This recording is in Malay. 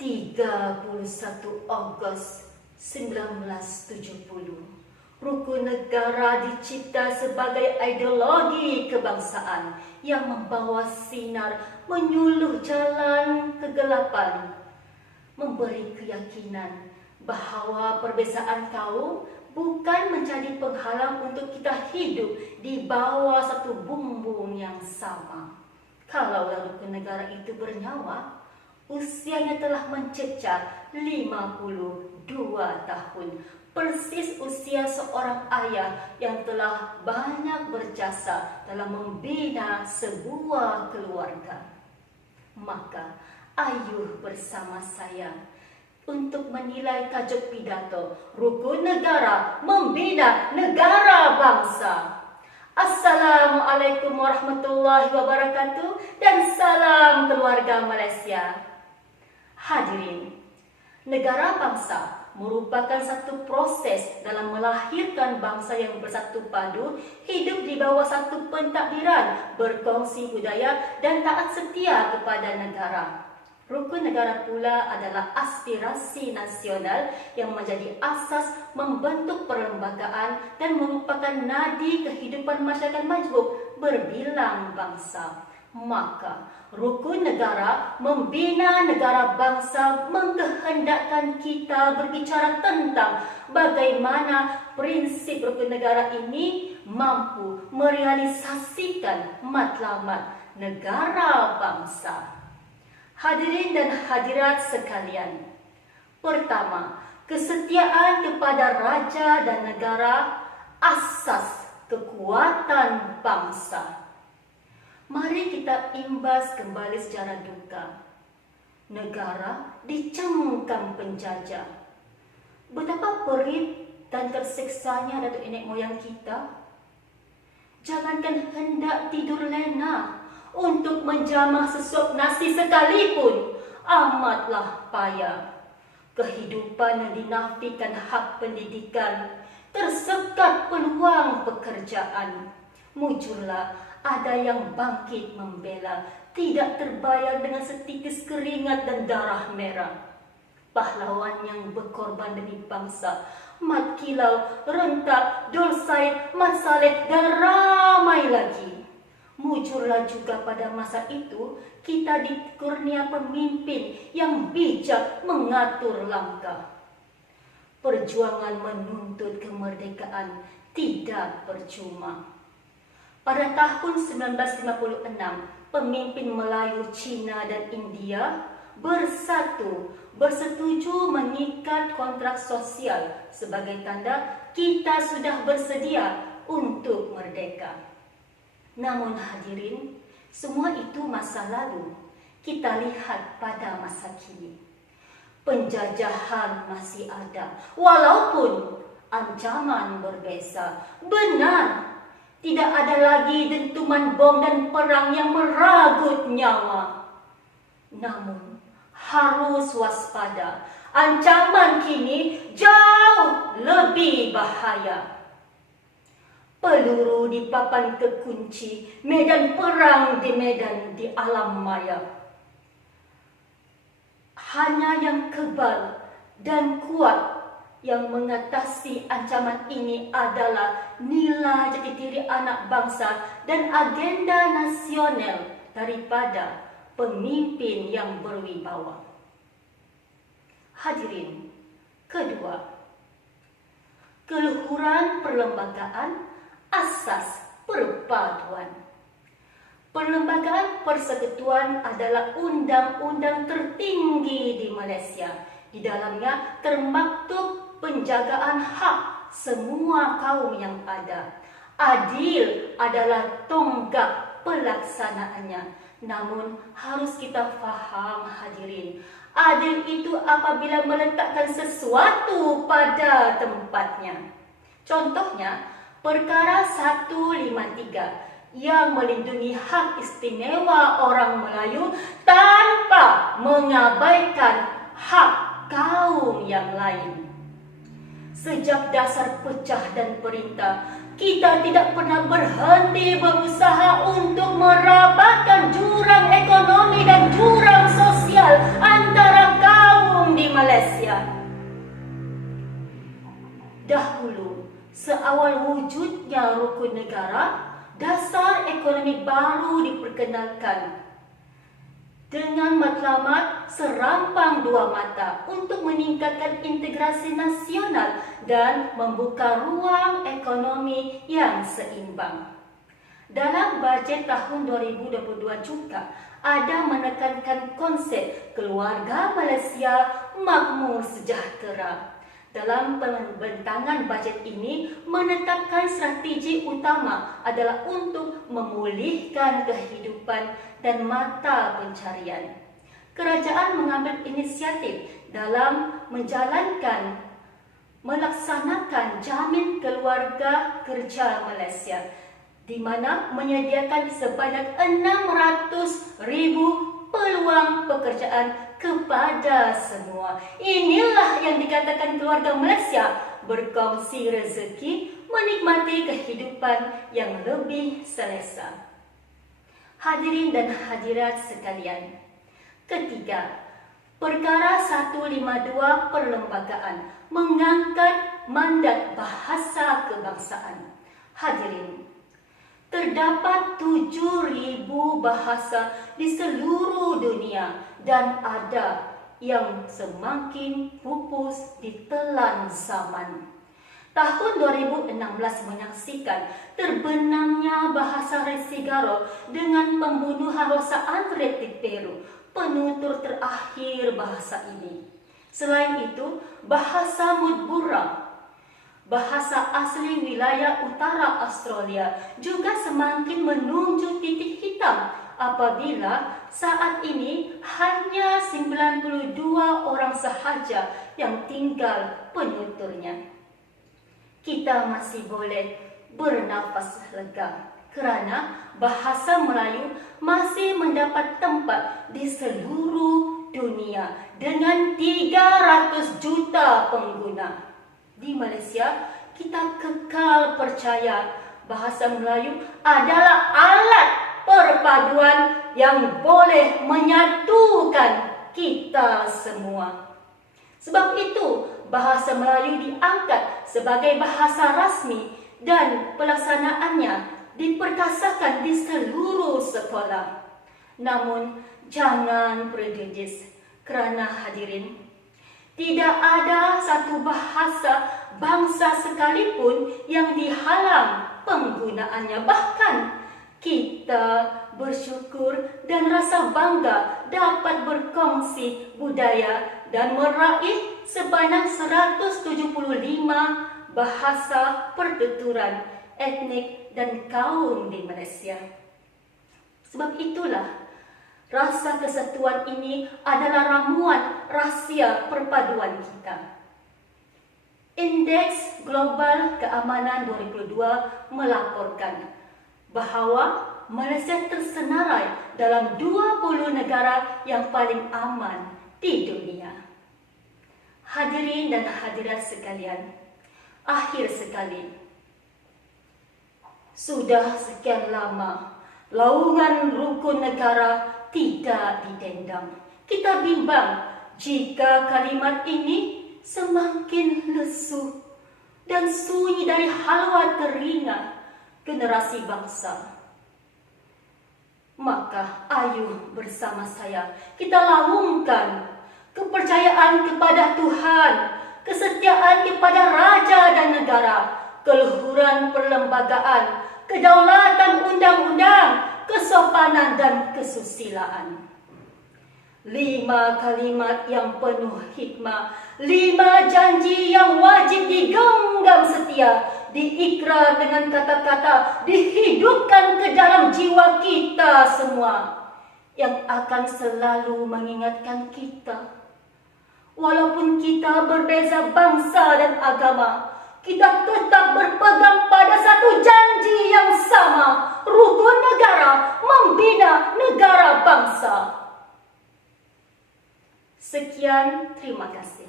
31 Ogos 1970, rukun negara dicipta sebagai ideologi kebangsaan yang membawa sinar menyuluh jalan kegelapan, memberi keyakinan bahawa perbezaan kaum bukan menjadi penghalang untuk kita hidup di bawah satu bumbung yang sama. Kalau rukun negara itu bernyawa, usianya telah mencecah 52 tahun, persis usia seorang ayah yang telah banyak berjasa dalam membina sebuah keluarga. Maka, ayuh bersama saya untuk menilai tajuk pidato Rukun Negara Membina Negara Bangsa. Assalamualaikum warahmatullahi wabarakatuh dan salam keluarga Malaysia. Hadirin, negara bangsa merupakan satu proses dalam melahirkan bangsa yang bersatu padu, hidup di bawah satu pentadbiran, berkongsi budaya dan taat setia kepada negara. Rukun negara pula adalah aspirasi nasional yang menjadi asas membentuk perlembagaan dan merupakan nadi kehidupan masyarakat majmuk berbilang bangsa. Maka, rukun negara membina negara bangsa mengkehendakkan kita berbicara tentang bagaimana prinsip rukun negara ini mampu merealisasikan matlamat negara bangsa. Hadirin dan hadirat sekalian, pertama, kesetiaan kepada raja dan negara, asas kekuatan bangsa. Mari kita imbas kembali sejarah duka. Negara dicengkam penjajah. Betapa perih dan tersiksanya datuk nenek moyang kita. Jangankan hendak tidur lena, untuk menjamah sesuap nasi sekalipun amatlah payah. Kehidupan yang dinafikan hak pendidikan, tersekat peluang pekerjaan. Mujurlah ada yang bangkit membela, tidak terbayar dengan setitis keringat dan darah merah. Pahlawan yang berkorban demi bangsa, Mat Kilau, Rentak, Dul Said, Mat Saleh dan ramai lagi. Mujurlah juga pada masa itu kita dikurnia pemimpin yang bijak mengatur langkah. Perjuangan menuntut kemerdekaan tidak percuma. Pada tahun 1956, pemimpin Melayu, Cina dan India bersetuju mengikat kontrak sosial sebagai tanda kita sudah bersedia untuk merdeka. Namun hadirin, semua itu masa lalu. Kita lihat pada masa kini. Penjajahan masih ada, walaupun ancaman berbeza. Benar, tidak ada lagi dentuman bom dan perang yang meragut nyawa. Namun, harus waspada. Ancaman kini jauh lebih bahaya. Peluru dipapan ke kunci, medan perang di medan di alam maya. Hanya yang kebal dan kuat yang mengatasi ancaman ini adalah nilai jati diri anak bangsa dan agenda nasional daripada pemimpin yang berwibawa. Hadirin, kedua, keluhuran perlembagaan, asas perpaduan. Perlembagaan Persekutuan adalah undang-undang tertinggi di Malaysia. Di dalamnya termaktub penjagaan hak semua kaum yang ada. Adil adalah tonggak pelaksanaannya. Namun harus kita faham hadirin, adil itu apabila meletakkan sesuatu pada tempatnya. Contohnya, Perkara 153 yang melindungi hak istimewa orang Melayu tanpa mengabaikan hak kaum yang lain. Sejak dasar pecah dan perintah, kita tidak pernah berhenti berusaha untuk merapatkan jurang ekonomi dan jurang sosial antara kaum wujudnya rukun negara, dasar ekonomi baru diperkenalkan dengan matlamat serampang dua mata untuk meningkatkan integrasi nasional dan membuka ruang ekonomi yang seimbang. Dalam bajet tahun 2022 juga ada menekankan konsep keluarga Malaysia makmur sejahtera. Dalam pembentangan bajet ini menetapkan strategi utama adalah untuk memulihkan kehidupan dan mata pencarian. Kerajaan mengambil inisiatif dalam melaksanakan Jamin Keluarga Kerja Malaysia, di mana menyediakan sebanyak 600,000 peluang pekerjaan kepada semua. Inilah yang dikatakan keluarga Malaysia berkongsi rezeki, menikmati kehidupan yang lebih selesa. Hadirin dan hadirat sekalian, ketiga, Perkara 152 Perlembagaan mengangkat mandat bahasa kebangsaan. Hadirin, terdapat 7,000 bahasa di seluruh dunia dan ada yang semakin pupus ditelan zaman. Tahun 2016 menyaksikan terbenamnya bahasa Resigaro dengan pembunuhan Rosa André di Peru, penutur terakhir bahasa ini. Selain itu, bahasa Mudbura, bahasa asli wilayah utara Australia, juga semakin menunjuk titik hitam apabila saat ini hanya 92 orang sahaja yang tinggal penuturnya. Kita masih boleh bernafas lega kerana bahasa Melayu masih mendapat tempat di seluruh dunia dengan 300 juta pengguna. Di Malaysia, kita kekal percaya bahasa Melayu adalah alat perpaduan yang boleh menyatukan kita semua. Sebab itu, bahasa Melayu diangkat sebagai bahasa rasmi dan pelaksanaannya diperkasakan di seluruh sekolah. Namun, jangan prejudis kerana hadirin, tidak ada satu bahasa bangsa sekalipun yang dihalang penggunaannya. Bahkan kita bersyukur dan rasa bangga dapat berkongsi budaya dan meraih sebanyak 175 bahasa pertuturan etnik dan kaum di Malaysia. Sebab itulah rasa kesatuan ini adalah ramuan rahsia perpaduan kita. Indeks Global Keamanan 2022 melaporkan bahawa Malaysia tersenarai dalam 20 negara yang paling aman di dunia. Hadirin dan hadirat sekalian, akhir sekali, sudah sekian lama laungan rukun negara tidak didendang. Kita bimbang jika kalimat ini semakin lesu dan sunyi dari haluan telinga generasi bangsa. Maka ayo bersama saya kita laungkan kepercayaan kepada Tuhan, kesetiaan kepada raja dan negara, keluhuran perlembagaan, kedaulatan undang-undang, kesopanan dan kesusilaan. 5 kalimat yang penuh hikmah, 5 janji yang wajib digenggam setia, diikrar dengan kata-kata, dihidupkan ke dalam jiwa kita semua, yang akan selalu mengingatkan kita, walaupun kita berbeza bangsa dan agama, kita tetap berpegang pada satu janji yang sama, rukun negara, membina negara bangsa. Sekian, terima kasih.